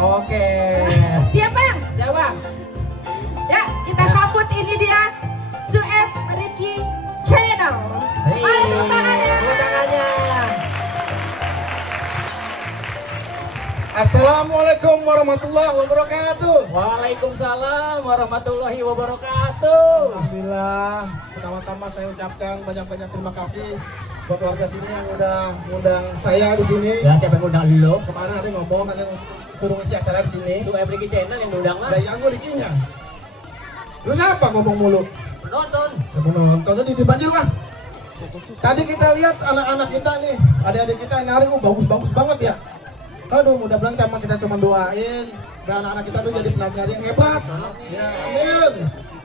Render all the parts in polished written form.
Oke. Siap bang? Ya bang. Ya, kita sambut ini dia Sueb Ricky Channel. Mari tepuk tangannya. Tepuk tangannya. Assalamualaikum warahmatullahi wabarakatuh. Waalaikumsalam warahmatullahi wabarakatuh. Alhamdulillah. Pertama-tama saya ucapkan banyak-banyak terima kasih buat warga sini yang udah ngundang saya di sini. Ya, siapa yang undang lo? Kemana ada yang ngomong, ada yang suruh ngisi acara di sini. Itu Ricky Channel yang undang mas. Dari aku Rikinya. Lu siapa ngomong mulu? Nonton. Aku nonton di depan juga. Tadi kita lihat anak-anak kita nih, adik-adik kita yang nari, bagus-bagus banget ya. Aduh, mudah-mudahan kita cuma doain biar anak-anak kita tuh jadi penari yang hebat. Ya, amin.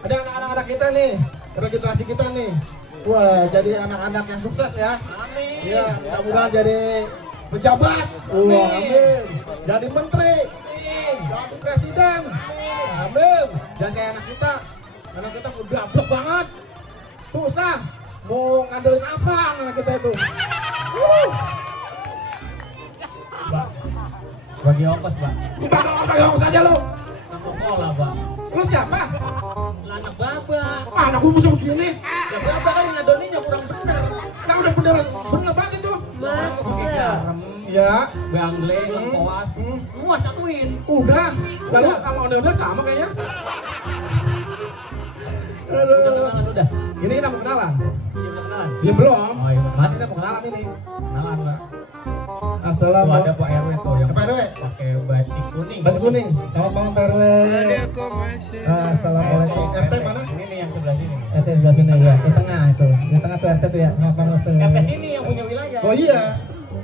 Ada anak-anak kita nih, generasi kita nih. Wah, jadi anak-anak yang sukses ya. Amin. Ya, mudah-mudahan jadi pejabat. Wah, amin. Jadi menteri. Jadi presiden. Amin. Dan kayak anak kita udah gablek banget. Susah. Mau ngandelin apa anak kita itu? Pak, bagi ongkos pak. Kita ngomong saja lo. Aku pola pak. Lu siapa? Anak baba. Anak gue musuh begini. Ya baba kan ngadoninya kurang bener. Nah udah bener banget itu. Masa? Ya. Gangle, lengkoas, semua satuin. Udah. Lalu sama udah sama kayaknya. Udah Aduh. kenalan udah. Ini kita mau kenalan. Iya udah kenalan. Ya belum. Oh, iya. Nanti kita mau kenalan ini. Kenalan pak. Tuh ada Assalamualaikum. Pak RW tuh yang Pak RW. pakai batik kuning. Batik kuning. Selamat malam Pak RW. Assalamualaikum. RT mana? Ini nih yang sebelah sini. RT sebelah sini ya. Di tengah itu. Di tengah tuh RT tuh ya. Ngapain tuh? RT sini yang punya wilayah. Oh iya.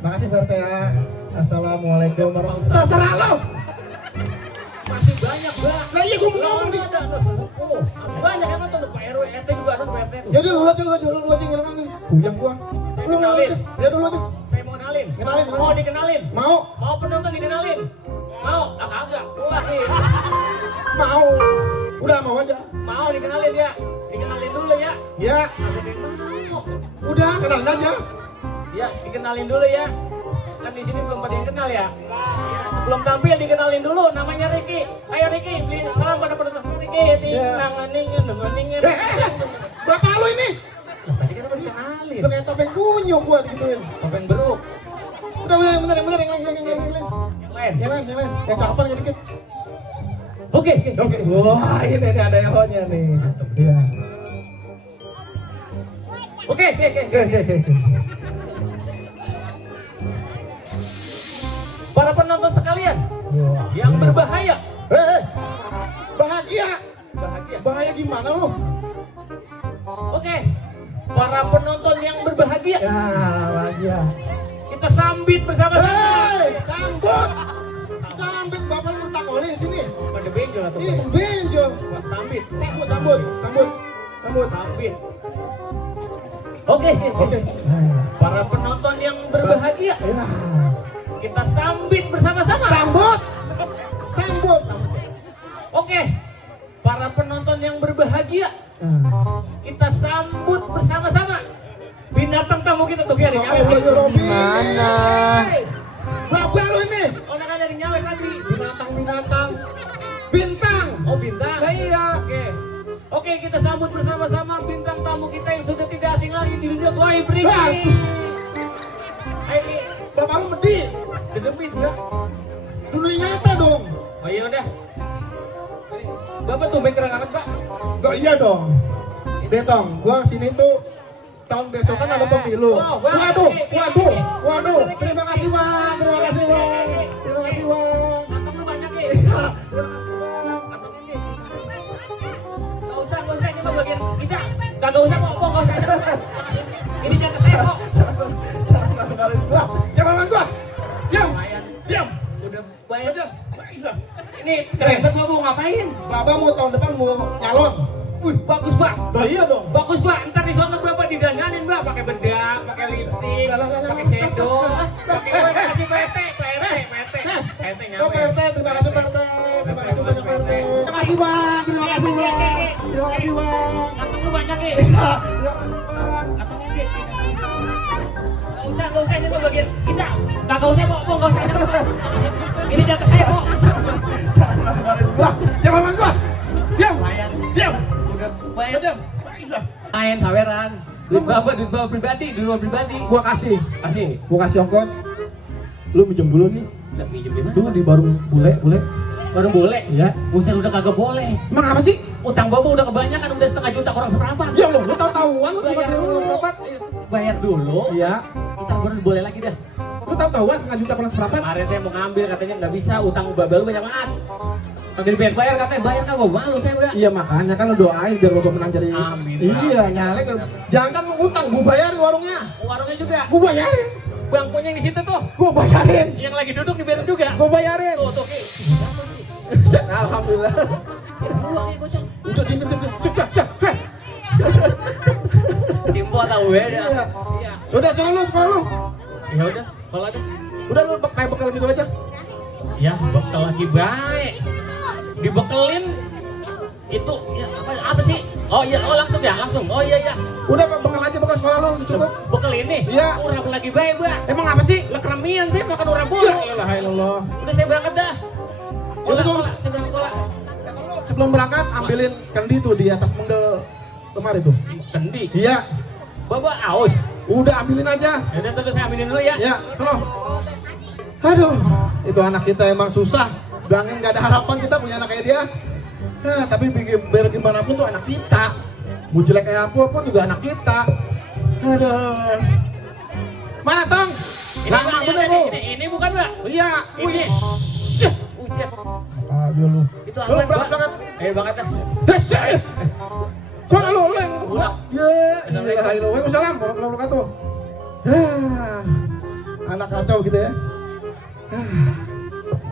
Makasih Pak RT ya. Assalamualaikum warahmatullahi wabarakatuh. Terserah lo. Masih banyak mbak. Lah iya gue mau ngomong nih. Ada sesepuh. Masih banyak yang nonton Pak RW, RT juga ada Pak RT. Jadi lu aja ngilang nih. Buyang gua. Lu kenalin. Ya dulu aja. Saya mau kenalin. Kenalin. Mau dikenalin. Mau. Mau penonton dikenalin. Mau? Ah kagak. Ulah nih. Mau. Udah mau aja. Mau dikenalin ya. Dikenalin dulu ya. Ya. Ada yang mau. Udah kenalin aja. Ya, dikenalin dulu ya. Kan di sini belum ada yang kenal ya. Sebelum tampil dikenalin dulu, namanya Ricky. Ayo Ricky, beli salam pada penonton Ricky. Tinanganingin, nemeningin. Bapak lu ini. Tadi kan udah dikenalin. Lu kayak topeng kunyuk gua gituin. Topeng beruk. Udah yang bener yang lain. Yang lain. Yang lain. Yang cakapan yang dikit. Oke. Oke. Wah, ini ada ehonya nih. Iya. Oke. Oke. Para penonton sekalian Wah. yang berbahaya. Bahagia. Bahagia. Bahaya gimana lu? Oke. Para penonton yang berbahagia, Ya, bahagia. kita sambit bersama-sama. Sambut. Sambut bapak lu tak oleh sini. Pada benjol atau Ih, apa? benjol. Wah, sambit. Sambut. Sambit. Oke. Para penonton yang berbahagia, Ya. kita sambit bersama-sama. Sambut. Oke. Para penonton yang berbahagia, kita sambut bersama-sama binatang tamu kita tuh kayak nyawe. Gimana? Bapak lu ini. Oh, nak ada nyawe tadi. Binatang. Bintang. Oh, bintang. Nah, iya. Oke, kita sambut bersama-sama bintang tamu kita yang sudah tidak asing lagi di dunia gaib ini. Ayo, Bapak lu medi. dedemit enggak? Dunia nyata dong. Oh iya udah. Ini, Bapak tumben keren banget, Pak. Gak iya dong. Detong, gua sini tuh tahun besok kan ada pemilu. Waduh. Terima kasih bang. Kantong lu banyak ya. Kantong ini. Gak usah ini mah bagian kita. Kagak usah kok, gak usah. Ini jatah saya kok. Jangan ngalin gua. Diam. Udah bayar. Diam. Ini keren banget lu mau ngapain? Bapak mau tahun depan mau nyalon. Wih, bagus, Pak. Nah iya dong. Bagus, Pak. Ntar di sana Bapak didandanin, Pak, pakai bedak, pakai lipstik, pakai shadow, pakai kasih PT Oh nyawe. PRT, terima kasih PRT. Terima kasih banyak PRT. Terima kasih bang. Kantong lu banyak ya. Terima kasih bang. Kantong ini. Gak usah ini mah bagian kita. Gak usah kok, gak usah. Ini jatah saya kok. Duit bapak pribadi, duit bapak pribadi. Gua kasih. Kasih. Gua kasih ongkos. Lu minjem dulu nih. Udah pinjem di mana? Tuh di warung bule. Baru boleh? Iya. Buset udah kagak boleh. Emang apa sih? Utang bapak udah kebanyakan, udah 1,5 juta kurang seberapa. Ya Allah, lu tahu-tahuan lu Bayar dulu. Bayar dulu. Iya. Ntar baru boleh lagi dah. Lu tahu-tahuan 1,5 juta kurang seberapa? Kemarin saya mau ngambil katanya nggak bisa, utang babel lu banyak banget. Kalau dibayar katanya bayar kan, gua malu saya udah. Iya makanya kan lu doain biar lu menang jadi. Amin. Iya, nyalek. Jangan lu utang, gua bayarin warungnya. Warungnya juga. Gua bayarin. Bangkunya yang di situ tuh. Gua bayarin. Yang lagi duduk dibayar juga. Gua bayarin. Tuh, Ki. Alhamdulillah. Uang ya bocah. Udah diam. Cek. Heh. Timbo tahu ya. Iya. Iya. Udah sana lu sekolah lu. Ya udah, kalau ada. Udah lu kayak bekal gitu aja. Ya, bekal lagi baik. Dibekelin itu ya apa sih? Oh iya, langsung ya, langsung. Oh iya. Udah bekal aja bekal sekolah lu cukup. Bekal ini? Iya. Urap lagi baik, Bang. Emang apa sih? Lah keramian saya makan urap Ya mulu. ilah. Udah saya berangkat dah. Udah, Sekolah, saya berangkat sekolah. Sebelum berangkat ambilin kendi tuh di atas menggel kemari tuh. Kendi. Iya. Bapak aus. Udah ambilin aja. Ya udah terus saya ambilin dulu ya. Ya, sono. Aduh, itu anak kita emang susah. Bilangin nggak ada harapan kita punya anak kayak dia. Nah, tapi biar gimana pun tuh anak kita. Mau jelek kayak apa pun juga anak kita. Aduh. Mana Tong? Lama bener lu. Ini bukan, Mbak? Iya. Ini. Wih. Ujian. Aduh lu. Itu Lu apa? berangkat. Ayo berangkat dah. Hei. Sono lu yang. Udah. Ya, Assalamualaikum. Waalaikumsalam warahmatullahi wabarakatuh. Anak kacau gitu ya.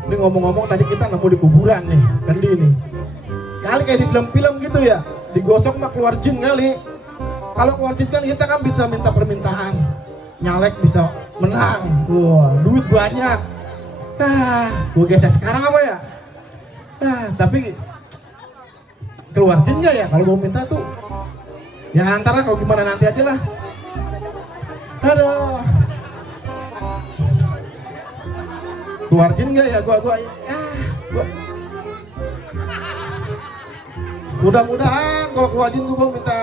Ini ngomong-ngomong tadi kita nemu di kuburan nih, kendi nih. Kali kayak di film-film gitu ya, digosok mah keluar jin kali. Kalau keluar jin kan kita kan bisa minta permintaan, nyalek bisa menang. Wah, duit banyak. Nah, gua geser sekarang apa ya? Nah, tapi keluar jin nggak ya? Kalau mau minta tuh, ya antara kalau gimana nanti aja lah. Aduh. Keluar jin nggak ya? Gua. Mudah-mudahan kalau keluar jin gua minta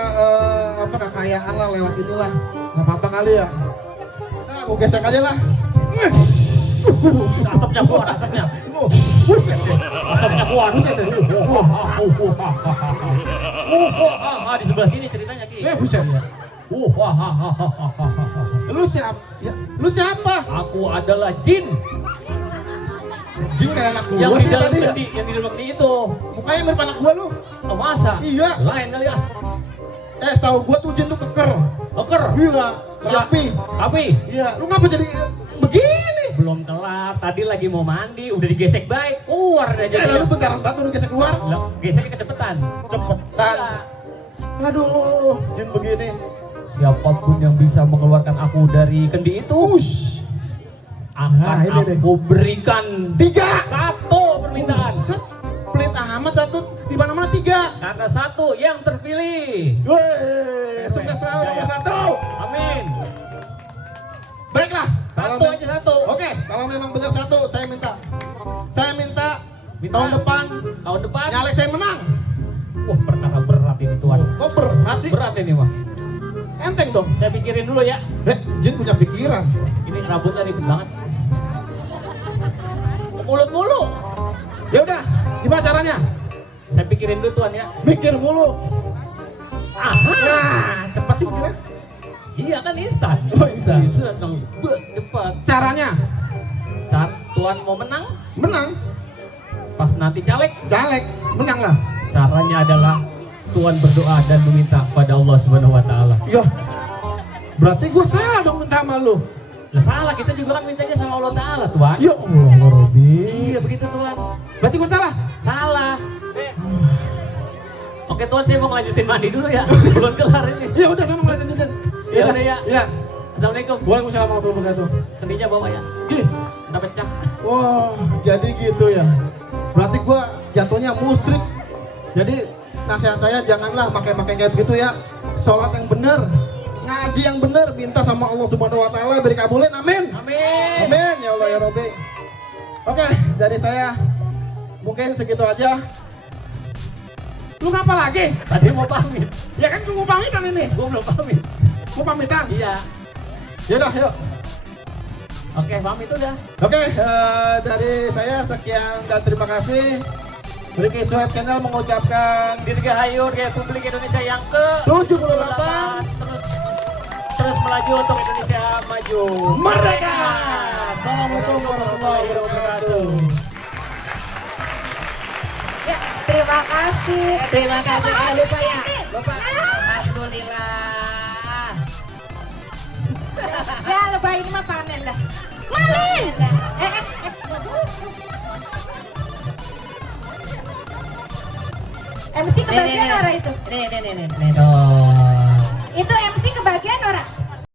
kekayaan lah lewat inilah. Nggak apa-apa kali ya. Nah, gua gesek aja lah. Asapnya keluar, asapnya. Buset deh. Asapnya keluar. Buset deh. Di sebelah sini ceritanya, Ki. Buset ya. Hahaha. Lu siapa? Ya, lu siapa? Aku adalah jin Jin kayak anak gua yang di sih dalam tadi ya. kendi, yang di dalam kendi itu. Mukanya mirip anak gua lu. Oh, masa? Iya. Lain kali ya. Setahu gua tuh jin tuh keker. Oker. Iya. Tapi. Tapi Iya. Lu ngapa jadi begini? belum kelar. Tadi lagi mau mandi, udah digesek baik. Keluar aja. Ya lalu bentar baru gesek keluar. Lah, geseknya kecepetan. Cepetan. Iya. Aduh, jin begini. Siapapun yang bisa mengeluarkan aku dari kendi itu, Ush. akan Nah, ini deh. aku berikan 3. satu permintaan. Set. Pelit amat satu di mana-mana 3. Karena satu yang terpilih. Woi, sukses selalu nomor 1. Amin. Baiklah. Satu aja satu. Oke, kalau memang benar 1, saya minta. Saya minta Minta. tahun depan Tahun depan. nyalek saya menang. Wah, perkara berat ini tuan. Kok berat sih? Berat ini mah. Enteng dong. Saya pikirin dulu ya. Jin punya pikiran. Ini rambutnya ribet banget. Mulut mulu. Ya udah, gimana caranya? Saya pikirin dulu tuan ya. Mikir mulu. Aha. Nah, cepat sih mikirnya. Iya kan instan. Oh, instan. Instan dong. Cepat. Caranya Tuan mau menang, menang, pas nanti caleg, caleg, menang lah. caranya adalah Tuan berdoa dan meminta pada Allah Subhanahu wa taala. Yo, berarti gue salah dong minta sama lu. Lah salah, kita juga kan mintanya sama Allah taala, Tuan. Yo Allah, Robi. Iya begitu, Tuan. Berarti gue salah. Salah. Oke, Tuan, saya mau ngelanjutin mandi dulu ya. Belum kelar ini. Ya udah, sama ngeliatin aja. Ya udah ya. Ya. Assalamualaikum. Waalaikumsalam warahmatullahi wabarakatuh. Kendinya bawa ya. Gih, Kita pecah. wah, jadi gitu ya. Berarti gue jatuhnya musyrik. Jadi nasihat saya janganlah pakai kayak begitu ya. Sholat yang benar, ngaji yang benar, minta sama Allah Subhanahu wa taala beri kabulin. Amin. Amin. Amin ya Allah ya Rabbi. Oke, dari saya mungkin segitu aja. Lu ngapa lagi? Tadi mau pamit. Ya kan gue mau pamit kan ini. Gua belum pamit. Mau pamitan? Iya. Yaudah, yuk. Oke, pamit udah. Oke, dari saya sekian dan terima kasih. Ricky Sueb Channel mengucapkan Dirgahayu Republik Indonesia yang ke 78 terus melaju untuk Indonesia maju. Merdeka! Assalamualaikum warahmatullahi wabarakatuh. Ya, terima kasih. Terima kasih. Lupa ya. Lupa. Alhamdulillah. Ya, lebah ini mah panen dah. Malin. MC kebagian orang itu. Nih tuh. Itu MC